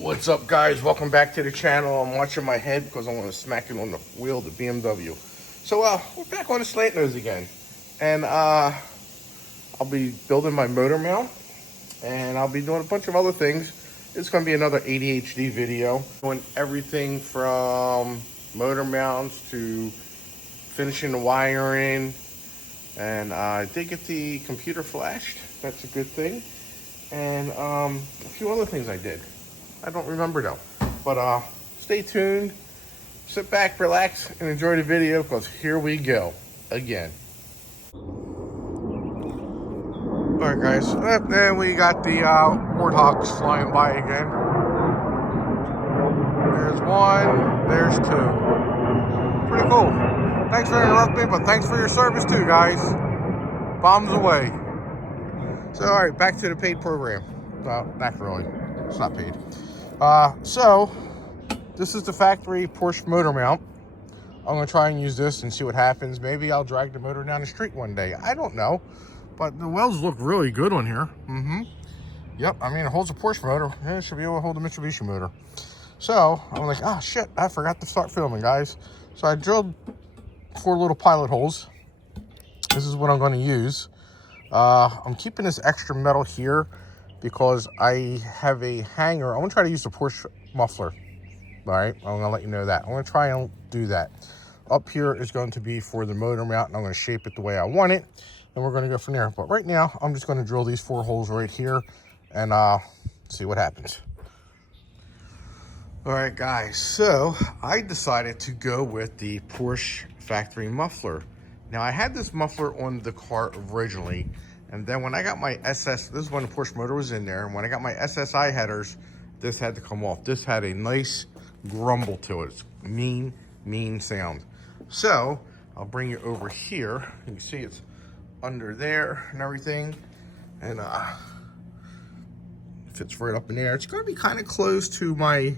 What's up, guys? Welcome back to the channel. I'm watching my head because I want to smack it on the wheel of the BMW. So we're back on the slant nose again, and I'll be building my motor mount, and I'll be doing a bunch of other things. It's going to be another ADHD video, doing everything from motor mounts to finishing the wiring. And I did get the computer flashed. That's a good thing. And a few other things I did. I don't remember though. But stay tuned, sit back, relax, and enjoy the video because here we go again. Alright guys, and we got the warthogs flying by again. There's one, there's two. Pretty cool. Thanks for interrupting, but thanks for your service too, guys. Bombs away. So alright, back to the paid program. Not really. It's not paid. So this is the factory Porsche motor mount. I'm gonna try and use this and see what happens. Maybe I'll drag the motor down the street one day. I don't know, but the welds look really good on here. Yep, I mean, it holds a Porsche motor. Yeah, it should be able to hold a Mitsubishi motor. So I'm like, oh shit, I forgot to start filming, guys. So I drilled 4 little pilot holes. This is what I'm going to use. I'm keeping this extra metal here because I have a hanger. I'm going to try to use the Porsche muffler. All right, I'm going to let you know that. I'm going to try and do that. Up here is going to be for the motor mount, and I'm going to shape it the way I want it, and we're going to go from there. But right now, I'm just going to drill these 4 holes right here and see what happens. All right, guys, so I decided to go with the Porsche factory muffler. Now, I had this muffler on the car originally, and then when I got my SS, this is when the Porsche motor was in there, and when I got my SSI headers, this had to come off. This had a nice grumble to it. It's mean sound. So I'll bring it over here. You can see it's under there and everything, and fits right up in there. It's going to be kind of close to my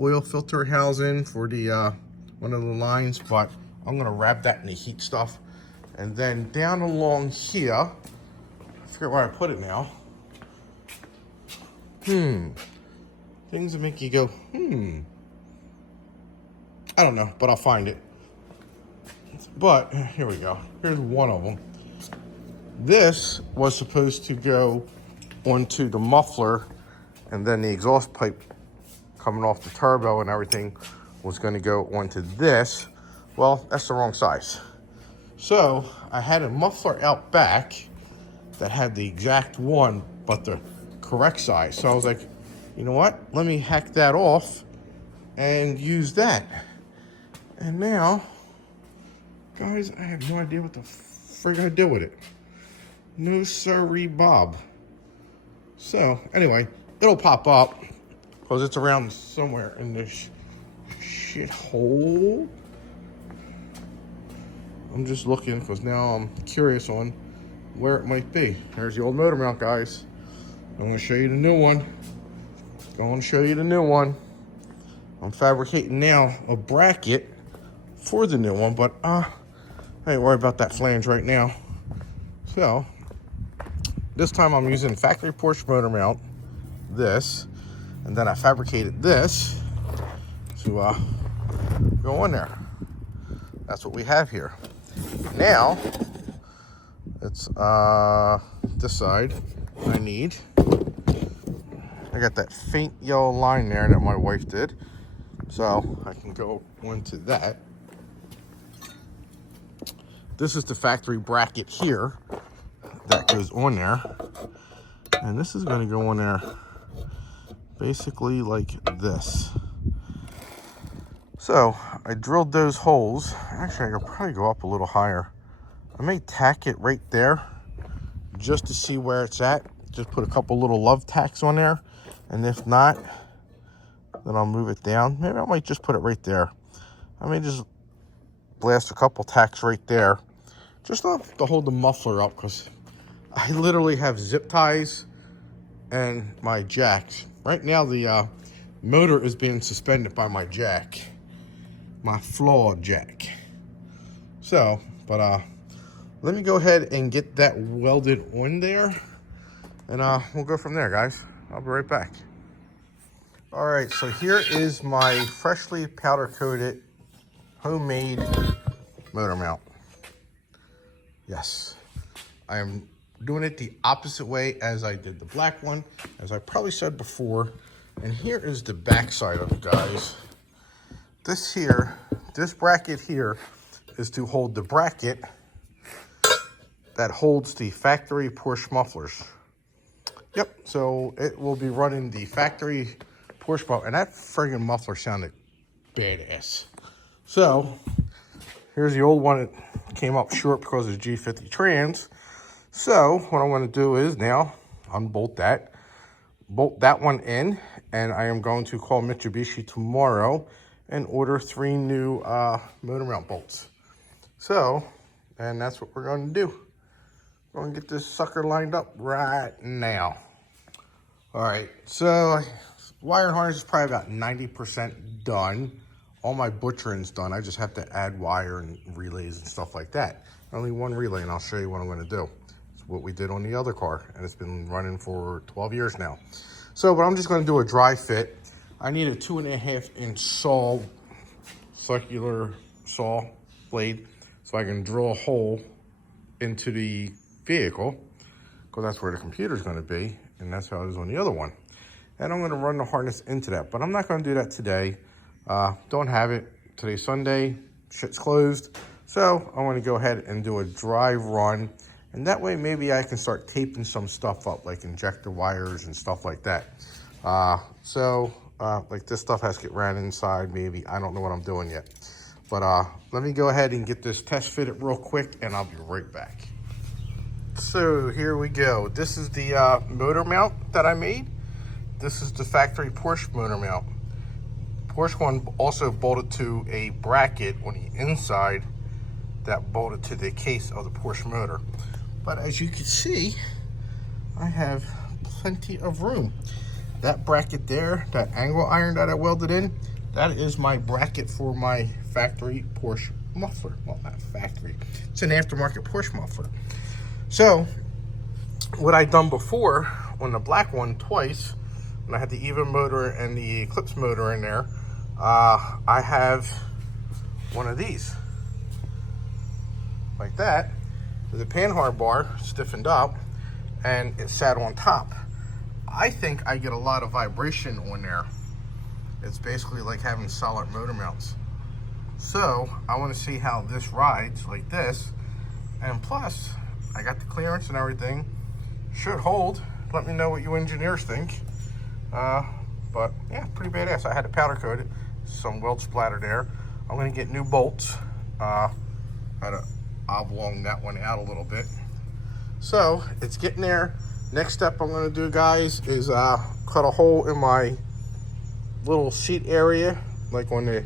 oil filter housing for the one of the lines, but I'm going to wrap that in the heat stuff. And then down along here, I forget where I put it now. Things that make you go, I don't know, but I'll find it. But here we go. Here's one of them. This was supposed to go onto the muffler, and then the exhaust pipe coming off the turbo and everything was going to go onto this. Well, that's the wrong size. So I had a muffler out back that had the exact one, but the correct size. So I was like, you know what? Let me hack that off and use that. And now, guys, I have no idea what the frig I did with it. No sirree Bob. So anyway, it'll pop up because it's around somewhere in this shithole. I'm just looking because now I'm curious on where it might be. There's the old motor mount, guys. I'm going to show you the new one. Going to show you the new one. I'm fabricating now a bracket for the new one, but I ain't worried about that flange right now. So this time I'm using factory Porsche motor mount, this, and then I fabricated this to go on there. That's what we have here. Now, it's this side I need. I got that faint yellow line there that my wife did, so I can go into that. This is the factory bracket here that goes on there, and this is going to go on there basically like this. So I drilled those holes. Actually, I could probably go up a little higher. I may tack it right there just to see where it's at. Just put a couple little love tacks on there, and if not, then I'll move it down. Maybe I might just put it right there. I may just blast a couple tacks right there, just enough to hold the muffler up, because I literally have zip ties and my jacks. Right now the motor is being suspended by my jack, my flawed jack. So, but let me go ahead and get that welded on there, and we'll go from there, guys. I'll be right back. All right, so here is my freshly powder coated homemade motor mount. Yes, I am doing it the opposite way as I did the black one, as I probably said before. And here is the back side of it, guys. This bracket here is to hold the bracket that holds the factory Porsche mufflers. Yep, so it will be running the factory Porsche muffler, and that friggin' muffler sounded badass. So here's the old one. It came up short because of the G50 trans. So what I'm going to do is now unbolt that, bolt that one in, and I am going to call Mitsubishi tomorrow and order 3 new motor mount bolts. So, and that's what we're going to do. We're going to get this sucker lined up right now. All right, so wire and harness is probably about 90% done. All my butchering's done. I just have to add wire and relays and stuff like that. Only one relay, and I'll show you what I'm going to do. It's what we did on the other car, and it's been running for 12 years now. So, but I'm just going to do a dry fit. I need a 2.5-inch saw, circular saw blade, so I can drill a hole into the vehicle, because that's where the computer's going to be, and that's how it is on the other one. And I'm going to run the harness into that, but I'm not going to do that today. Don't have it. Today's Sunday, shit's closed. So I want to go ahead and do a dry run, and that way maybe I can start taping some stuff up, like injector wires and stuff like that. Like this stuff has to get ran inside maybe. I don't know what I'm doing yet. But let me go ahead and get this test fitted real quick, and I'll be right back. So here we go. This is the motor mount that I made. This is the factory Porsche motor mount. Porsche one also bolted to a bracket on the inside that bolted to the case of the Porsche motor. But as you can see, I have plenty of room. That bracket there, that angle iron that I welded in, that is my bracket for my factory Porsche muffler. Well, not factory. It's an aftermarket Porsche muffler. So, what I done before on the black one twice, when I had the Evo motor and the Eclipse motor in there, I have one of these. Like that. The panhard bar stiffened up, and it sat on top. I think I get a lot of vibration on there. It's basically like having solid motor mounts. So I want to see how this rides like this, and plus I got the clearance and everything. Should hold. Let me know what you engineers think. But yeah, pretty badass. I had to powder coat it, some weld splatter there. I'm gonna get new bolts. Had to oblong that one out a little bit. So it's getting there. Next step I'm gonna do, guys, is cut a hole in my little seat area, like on the,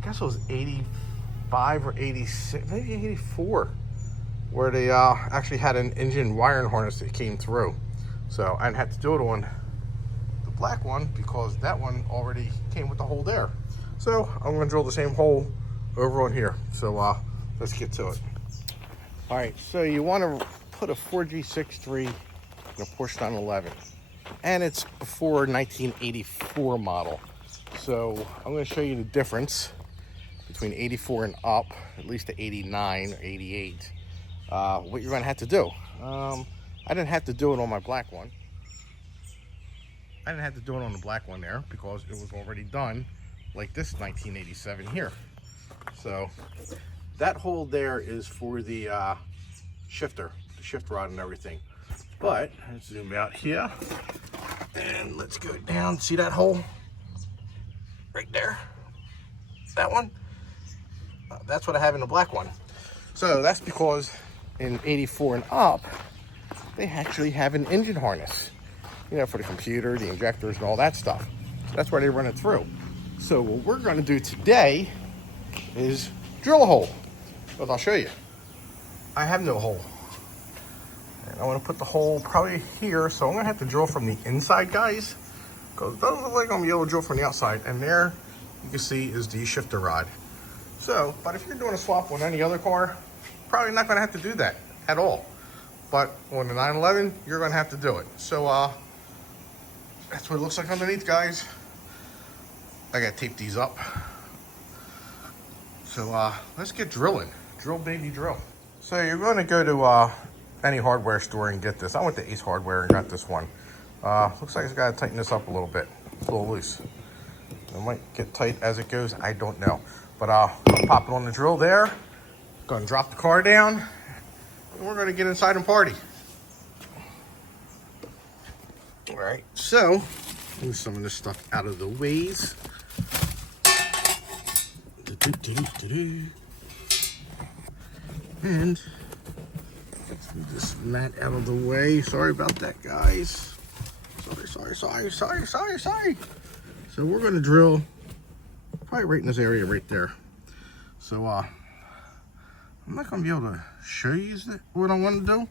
I guess it was 85 or 86, maybe 84, where they actually had an engine wiring harness that came through. So I didn't have to do it on the black one because that one already came with the hole there. So I'm gonna drill the same hole over on here. So let's get to it. All right, so you wanna put a 4G63 in a Porsche 911. And it's before 1984 model. So I'm going to show you the difference between 84 and up, at least to 89 or 88. What you're going to have to do. I didn't have to do it on my black one. I didn't have to do it on the black one there because it was already done, like this 1987 here. So that hole there is for the shifter, the shift rod and everything. But let's zoom out here and let's go down. See that hole right there? That one? That's what I have in the black one. So that's because in 84 and up, they actually have an engine harness, you know, for the computer, the injectors, and all that stuff. So that's why they run it through. So what we're going to do today is drill a hole. But I'll show you. I have no hole. I want to put the hole probably here, so I'm going to have to drill from the inside, guys, because it doesn't look like I'm going to be able to drill from the outside. And there, you can see, is the shifter rod. So, but if you're doing a swap on any other car, probably not going to have to do that at all. But on the 911, you're going to have to do it. So, that's what it looks like underneath, guys. I gotta tape these up. So let's get drilling. Drill, baby, drill. So you're going to go to any hardware store and get this. I went to Ace Hardware and got this one. Looks like it's got to tighten this up a little bit. It's a little loose. It might get tight as it goes. I don't know. But I'll pop it on the drill there. Going to drop the car down. And we're going to get inside and party. All right. So move some of this stuff out of the ways. And let's move this mat out of the way. Sorry about that, guys. Sorry. So we're going to drill probably right in this area right there. So I'm not going to be able to show you what I want to do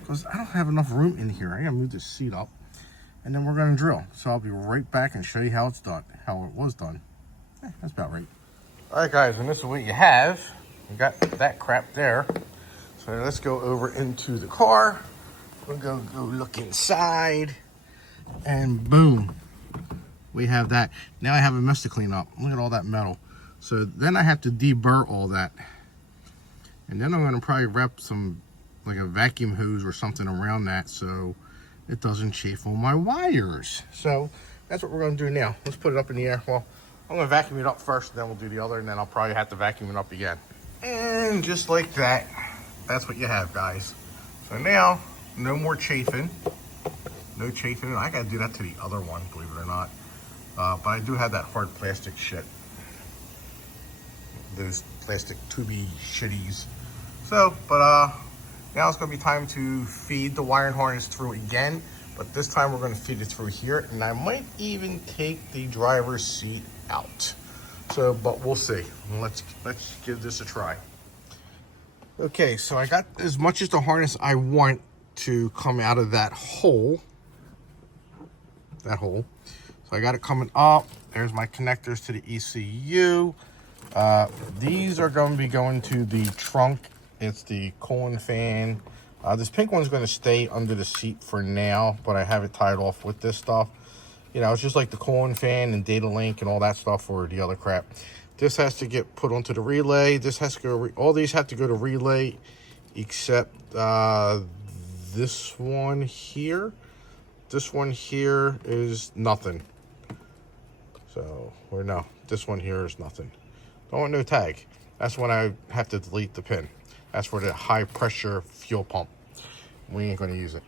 because I don't have enough room in here. I got to move this seat up and then we're going to drill. So I'll be right back and show you how it's done, how it was done. That's about right. All right, guys, and this is what you have. You got that crap there. So let's go over into the car. We'll go look inside. And boom, we have that. Now I have a mess to clean up. Look at all that metal. So then I have to deburr all that. And then I'm going to probably wrap some, like a vacuum hose or something around that so it doesn't chafe on my wires. So that's what we're going to do now. Let's put it up in the air. Well, I'm going to vacuum it up first, then we'll do the other, and then I'll probably have to vacuum it up again. And just like that, that's what you have, guys. So now, no more chafing. No chafing. I got to do that to the other one, believe it or not. But I do have that hard plastic shit. Those plastic tubey shitties. So, but now it's going to be time to feed the wiring harness through again. But this time we're going to feed it through here. And I might even take the driver's seat out. So, but we'll see. Let's give this a try. Okay, so I got as much as the harness I want to come out of that hole. So I got it coming up. There's my connectors to the ECU. These are going to be going to the trunk. It's the cooling fan. This pink one's going to stay under the seat for now, but I have it tied off with this stuff. You know, it's just like the cooling fan and data link and all that stuff for the other crap. This has to get put onto the relay. This has to go, all these have to go to relay except this one here. This one here is nothing. So, or no, this one here is nothing. Don't want no tag. That's when I have to delete the pin. That's for the high pressure fuel pump. We ain't gonna use it.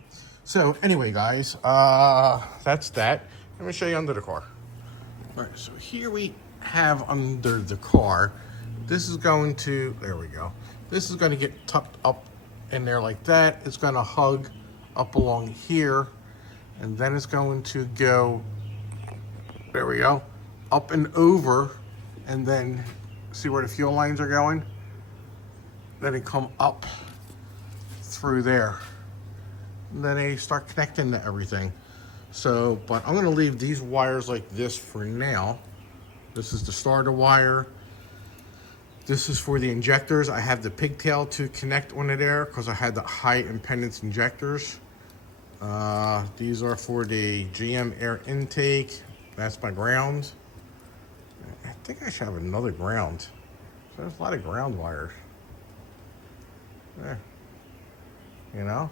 So anyway, guys, that's that. Let me show you under the car. All right, so here we have under the car. This is going to, there we go. This is gonna get tucked up in there like that. It's gonna hug up along here. And then it's going to go, there we go, up and over. And then see where the fuel lines are going? Then they come up through there. And then they start connecting to everything. So, but I'm gonna leave these wires like this for now. This is the starter wire. This is for the injectors. I have the pigtail to connect on it there because I had the high impedance injectors. These are for the GM air intake. That's my ground. I think I should have another ground. So there's a lot of ground wires. There. You know?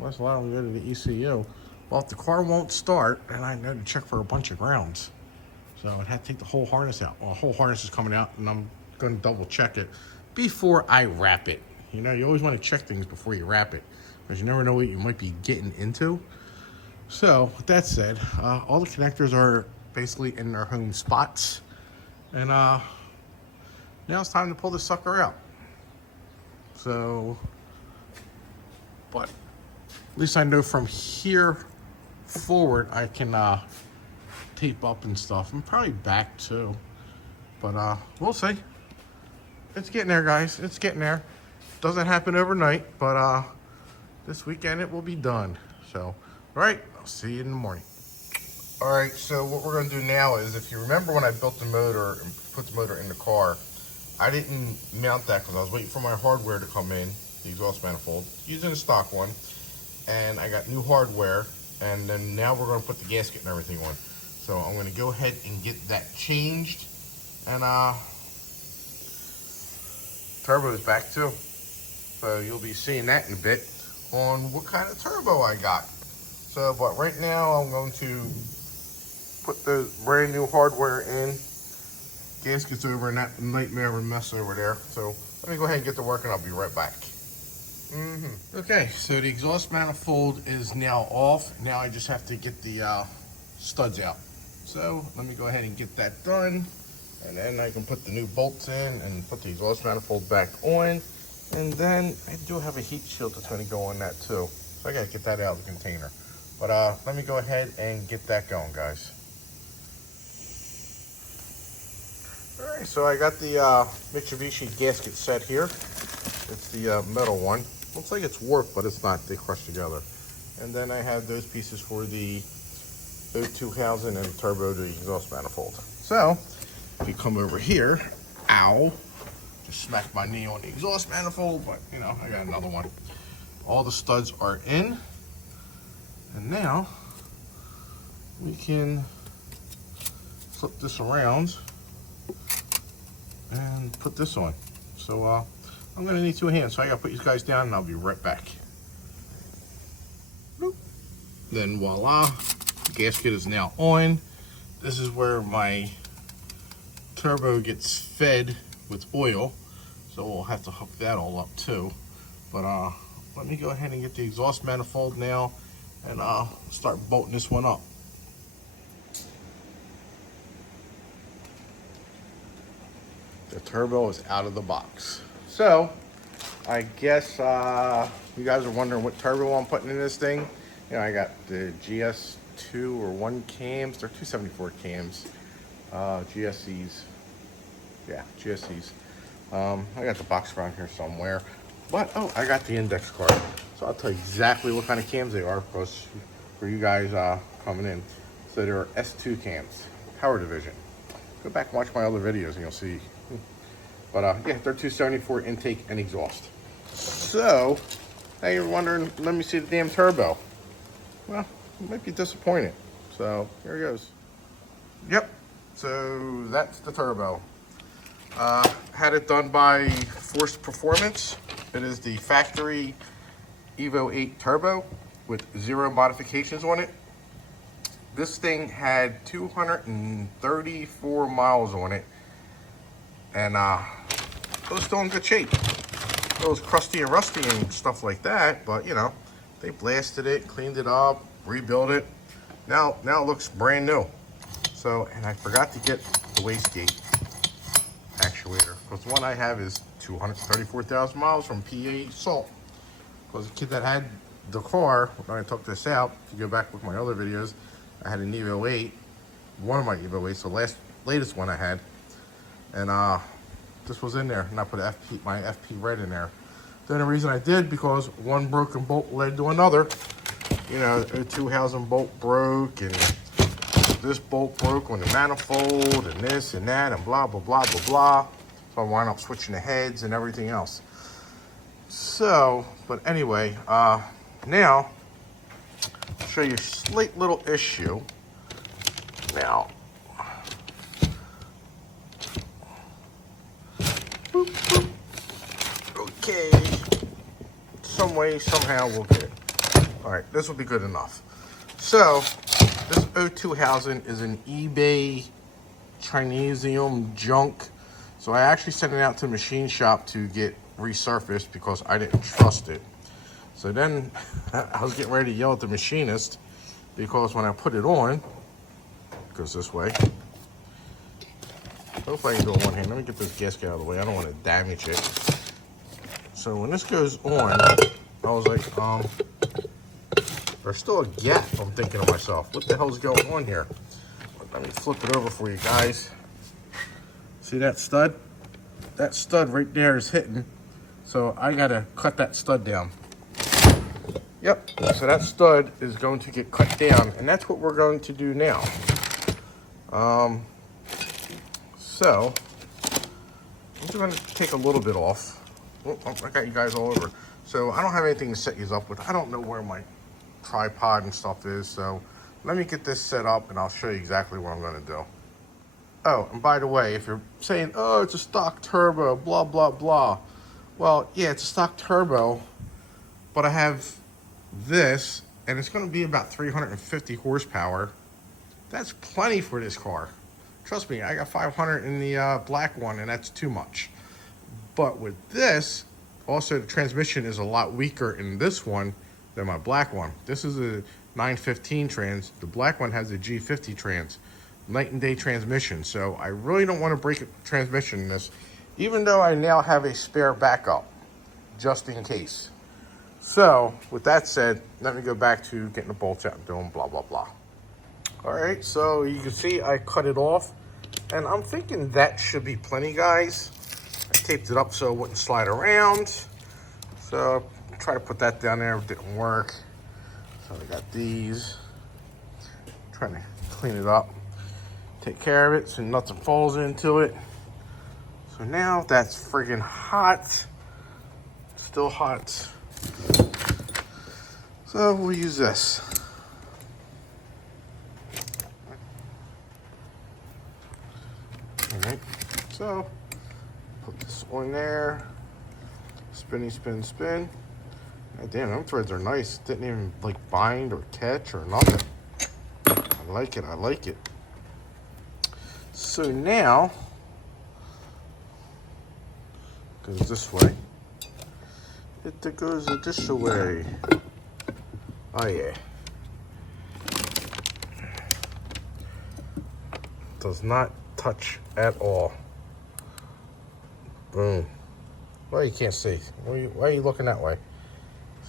Let's allow them to go to the ECU. Well, if the car won't start, then I know to check for a bunch of grounds. So I'd have to take the whole harness out. Well, the whole harness is coming out, and I'm going to double check it before I wrap it. You know, you always want to check things before you wrap it, because you never know what you might be getting into. So, with that said, all the connectors are basically in their home spots. And now it's time to pull this sucker out. So, but at least I know from here forward I can tape up and stuff. And probably back too. But we'll see. It's getting there, guys. It's getting there. Doesn't happen overnight, but this weekend it will be done. So, all right, I'll see you in the morning. All right, so what we're gonna do now is, if you remember when I built the motor and put the motor in the car, I didn't mount that because I was waiting for my hardware to come in, the exhaust manifold, using a stock one, and I got new hardware, And then now we're gonna put the gasket and everything on. So I'm gonna go ahead and get that changed. And turbo is back too. So you'll be seeing that in a bit on what kind of turbo I got. So, but right now I'm going to put the brand new hardware in. Gasket's over in that nightmare of a mess over there. So let me go ahead and get to work and I'll be right back. Okay, so the exhaust manifold is now off. Now I just have to get the studs out. So let me go ahead and get that done. And then I can put the new bolts in and put the exhaust manifold back on. And then I do have a heat shield that's going to go on that too. So I got to get that out of the container. But let me go ahead and get that going, guys. All right, so I got the Mitsubishi gasket set here. It's the metal one. Looks like it's warped, but it's not. They crush together. And then I have those pieces for the Evo 2000 and turbo, the exhaust manifold. So if you come over here, ow, just smacked my knee on the exhaust manifold, but you know, I got another one. All the studs are in. And now we can flip this around and put this on. So I'm gonna need two hands, so I gotta put these guys down and I'll be right back. Boop. Then voila, the gasket is now on. This is where my turbo gets fed with oil, so we'll have to hook that all up too. But let me go ahead and get the exhaust manifold now and start bolting this one up. The turbo is out of the box. So I guess you guys are wondering what turbo I'm putting in this thing. You know, I got the GS2 or 1 cams. They're 274 cams. GSEs. Yeah, GSEs. I got the box around here somewhere. But, oh, I got the index card. So I'll tell you exactly what kind of cams they are for you guys coming in. So there are S2 cams, power division. Go back and watch my other videos and you'll see. But yeah, they're 274 intake and exhaust. So, now you're wondering, let me see the damn turbo. Well, you might be disappointed. So, here it goes. Yep, so that's the turbo. Had it done by Force Performance. It is the factory Evo VIII turbo with 0 modifications on it. This thing had 234 miles on it. And it was still in good shape. It was crusty and rusty and stuff like that, but you know, they blasted it, cleaned it up, rebuilt it. Now it looks brand new. So, and I forgot to get the wastegate actuator, because the one I have is 234,000 miles from PA Salt. Because the kid that had the car, when I took this out, if you go back with my other videos, I had an Evo VIII, one of my Evo VIIIs, the latest one I had. And this was in there, and I put my FP Red in there. The only reason I did, because one broken bolt led to another. You know, the 2000 bolt broke, and this bolt broke on the manifold, and this and that, and blah, blah, blah, blah, blah. So I wound up switching the heads and everything else. So, but anyway, now, I'll show you a slight little issue. Now, boop, boop. Okay, some way, somehow we'll get it. All right, this will be good enough. So, this Evo 2000 is an eBay Chinesium junk. So I actually sent it out to the machine shop to get resurfaced because I didn't trust it. So then I was getting ready to yell at the machinist because when I put it on, it goes this way. Hopefully I can do it with one hand. Let me get this gasket out of the way. I don't want to damage it. So when this goes on, I was like, there's still a gap. I'm thinking to myself, what the hell's going on here? Let me flip it over for you guys. See that stud? That stud right there is hitting. So I gotta cut that stud down. Yep, so that stud is going to get cut down, and that's what we're going to do now. So I'm just gonna take a little bit off. Oh, I got you guys all over. So I don't have anything to set you up with. I don't know where my tripod and stuff is. So let me get this set up and I'll show you exactly what I'm going to do. Oh, and by the way, if you're saying, oh, it's a stock turbo, blah, blah, blah. Well, yeah, it's a stock turbo, but I have this, and it's going to be about 350 horsepower. That's plenty for this car. Trust me, I got 500 in the black one, and that's too much. But with this, also the transmission is a lot weaker in this one than my black one. This is a 915 trans. The black one has a G50 trans. Night and day transmission. So I really don't want to break a transmission in this, even though I now have a spare backup, just in case. So with that said, let me go back to getting the bolts out and doing blah, blah, blah. All right, so you can see I cut it off, and I'm thinking that should be plenty, guys. I taped it up so it wouldn't slide around. So I tried to put that down there, it didn't work. So I got these, trying to clean it up. Take care of it so nothing falls into it. So now that's friggin' hot. Still hot. So we'll use this. Alright, so put this on there. Spinny, spin, spin. God damn, them threads are nice. Didn't even like bind or catch or nothing. I like it, I like it. So now, goes this way. It goes this way. Oh yeah. Does not touch at all. Boom. Well, you can't see. Why are you looking that way?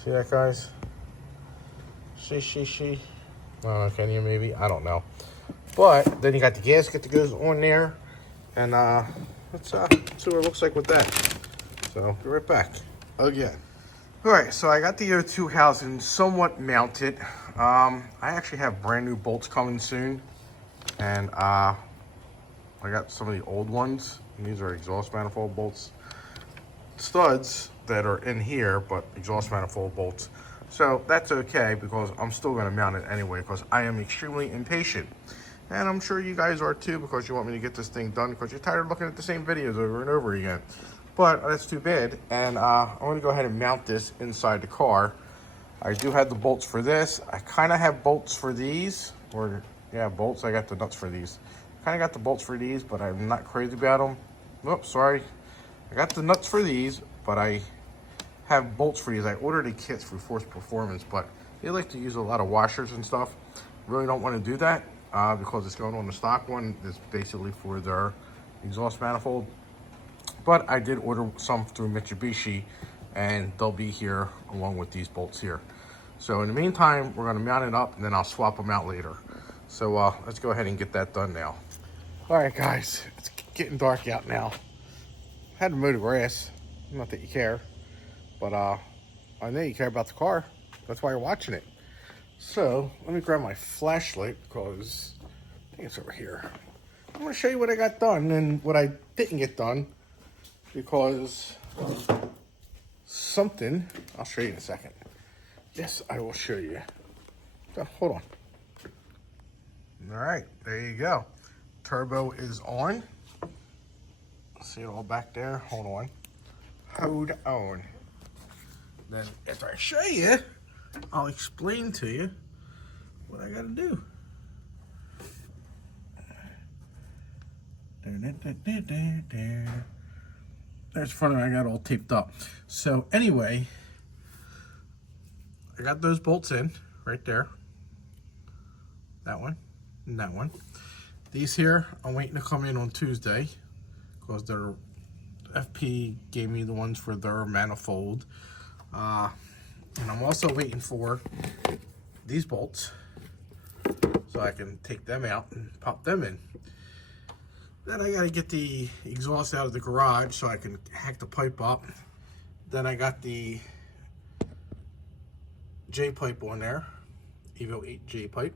See that, guys? See. Oh, can you maybe? I don't know. But then you got the gasket that goes on there, and let's see what it looks like with that. So be right back again. All right, so I got the O2 housing somewhat mounted. I actually have brand new bolts coming soon, and I got some of the old ones. And these are exhaust manifold bolts, studs that are in here, but exhaust manifold bolts. So that's okay because I'm still going to mount it anyway because I am extremely impatient. And I'm sure you guys are too, because you want me to get this thing done because you're tired of looking at the same videos over and over again. But that's too bad. And I'm going to go ahead and mount this inside the car. I do have the bolts for this. I kind of have bolts for these. Or, yeah, bolts. I got the nuts for these. Kind of got the bolts for these, but I'm not crazy about them. Oops, sorry. I got the nuts for these, but I have bolts for these. I ordered the kits for Force Performance, but they like to use a lot of washers and stuff. Really don't want to do that. Because it's going on the stock one. It's basically for their exhaust manifold. But I did order some through Mitsubishi, and they'll be here along with these bolts here. So in the meantime, we're going to mount it up, and then I'll swap them out later. So let's go ahead and get that done now. All right, guys, it's getting dark out now. Had to mow the grass. Not that you care, but I know you care about the car. That's why you're watching it. So let me grab my flashlight because I think it's over here. I'm going to show you what I got done and what I didn't get done because something, I'll show you in a second. Yes, I will show you. So, hold on. All right, there you go. Turbo is on. See it all back there? Hold on. Hold on. Then after I show you, I'll explain to you what I gotta do. There's front of it, I got it all taped up. So anyway, I got those bolts in right there. That one and that one. These here, I'm waiting to come in on Tuesday because their FP gave me the ones for their manifold. And I'm also waiting for these bolts so I can take them out and pop them in. Then I gotta get the exhaust out of the garage so I can hack the pipe up. Then I got the J pipe on there, Evo VIII J pipe.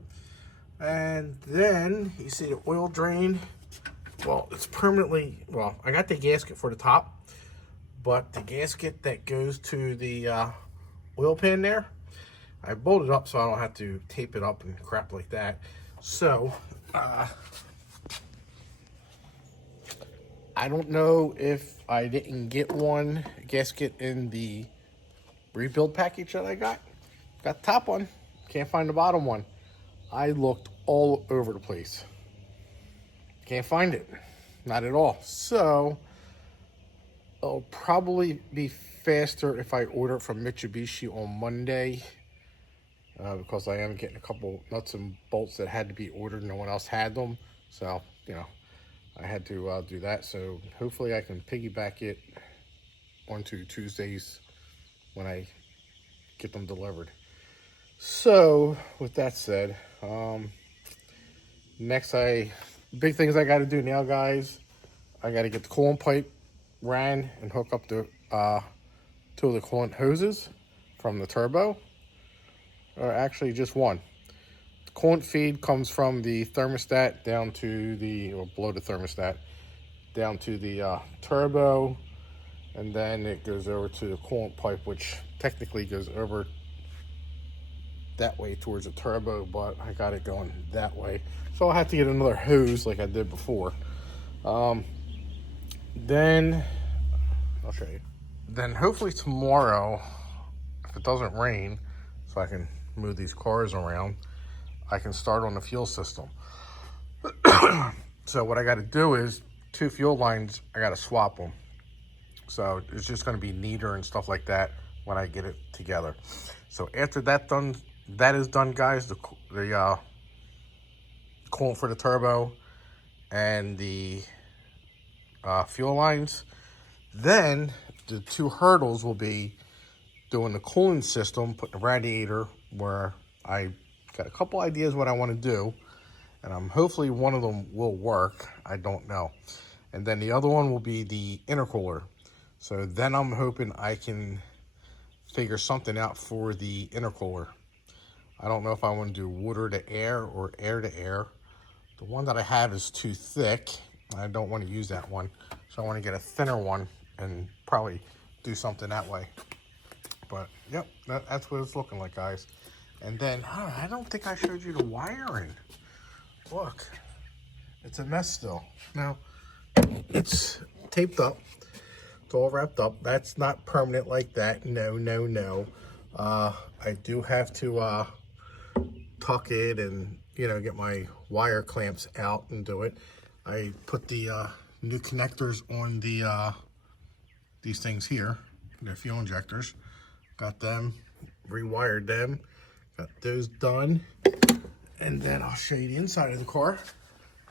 And then you see the oil drain. Well, it's permanently, well, I got the gasket for the top, but the gasket that goes to the oil pan there, I bolted up so I don't have to tape it up and crap like that. So, I don't know if I didn't get one gasket in the rebuild package that I got. Got the top one, can't find the bottom one. I looked all over the place. Can't find it, not at all. So, it'll probably be faster if I order it from Mitsubishi on Monday. Because I am getting a couple nuts and bolts that had to be ordered. No one else had them. So, you know, I had to do that. So hopefully I can piggyback it onto Tuesdays when I get them delivered. So with that said, next big things I got to do now, guys. I got to get the coolant pipe ran and hook up the two of the coolant hoses from the turbo. Or actually just one. The coolant feed comes from the thermostat down to or below the thermostat, down to the turbo, and then it goes over to the coolant pipe, which technically goes over that way towards the turbo, but I got it going that way. So I'll have to get another hose like I did before. Then, I'll show you. Then hopefully tomorrow, if it doesn't rain, so I can move these cars around, I can start on the fuel system. So what I got to do is 2 fuel lines, I got to swap them. So it's just going to be neater and stuff like that when I get it together. So after that is done, guys, the coolant for the turbo and the fuel lines, then the 2 hurdles will be doing the cooling system, putting the radiator where I got a couple ideas what I want to do, and hopefully one of them will work. I don't know. And then the other one will be the intercooler. So then I'm hoping I can figure something out for the intercooler. I don't know if I want to do water to air or air to air. The one that I have is too thick. I don't want to use that one. So I want to get a thinner one and probably do something that way. But, yep, that's what it's looking like, guys. And then, I don't think I showed you the wiring. Look, it's a mess still. Now, it's taped up. It's all wrapped up. That's not permanent like that. No, no, no. I do have to tuck it and, get my wire clamps out and do it. I put the new connectors on these things here. They're fuel injectors. Got them, rewired them, got those done, and then I'll show you the inside of the car.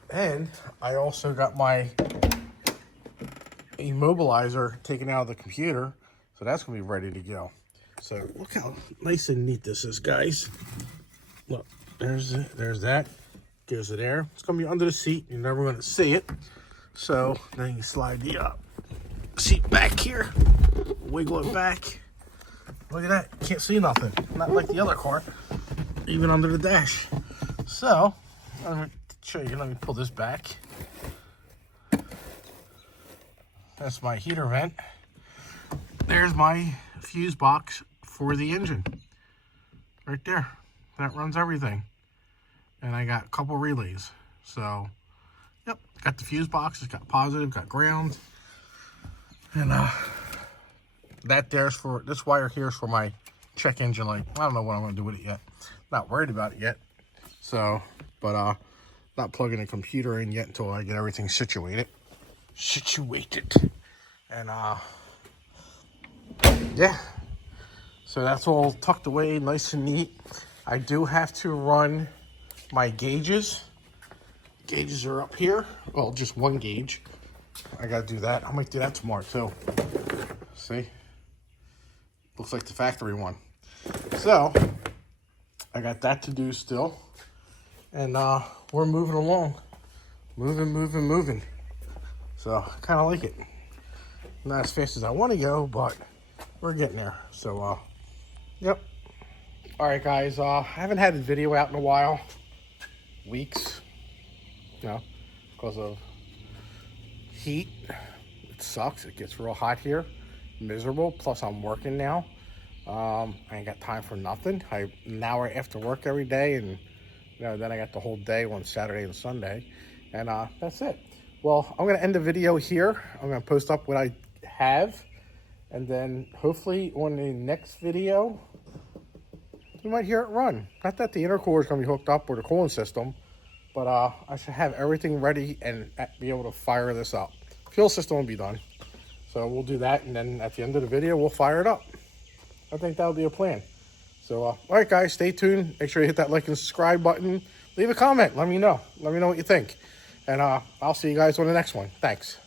And I also got my immobilizer taken out of the computer, so that's gonna be ready to go. So look how nice and neat this is, guys. Look, there's that, goes to there. It's gonna be under the seat, you're never gonna see it. So then you slide the seat back here, wiggle it back. Look at that, can't see nothing. Not like the other car, even under the dash. So, let me show you, let me pull this back. That's my heater vent. There's my fuse box for the engine. Right there, that runs everything. And I got a couple relays. So, yep, got the fuse box, it's got positive, got ground. And this wire here is for my check engine light. I don't know what I'm going to do with it yet. Not worried about it yet. So, but not plugging a computer in yet until I get everything situated. And yeah. So that's all tucked away, nice and neat. I do have to run my gauges. Gauges are up here. Well, just one gauge. I got to do that. I might do that tomorrow too. See? Looks like the factory one. So, I got that to do still. And we're moving along. Moving. So, kind of like it. Not as fast as I want to go, but we're getting there. So, yep. Alright, guys. I haven't had a video out in a while. Weeks. Because of heat. It sucks. It gets real hot here. Miserable. Plus, I'm working now. I ain't got time for nothing. An hour after work every day, and then I got the whole day on Saturday and Sunday, and that's it. Well, I'm gonna end the video here. I'm gonna post up what I have, and then hopefully on the next video, you might hear it run. Not that the intercooler is gonna be hooked up or the cooling system, but I should have everything ready and be able to fire this up. Fuel system will be done. So we'll do that, and then at the end of the video, we'll fire it up. I think that'll be a plan. So, all right, guys, stay tuned. Make sure you hit that like and subscribe button. Leave a comment. Let me know. Let me know what you think. And I'll see you guys on the next one. Thanks.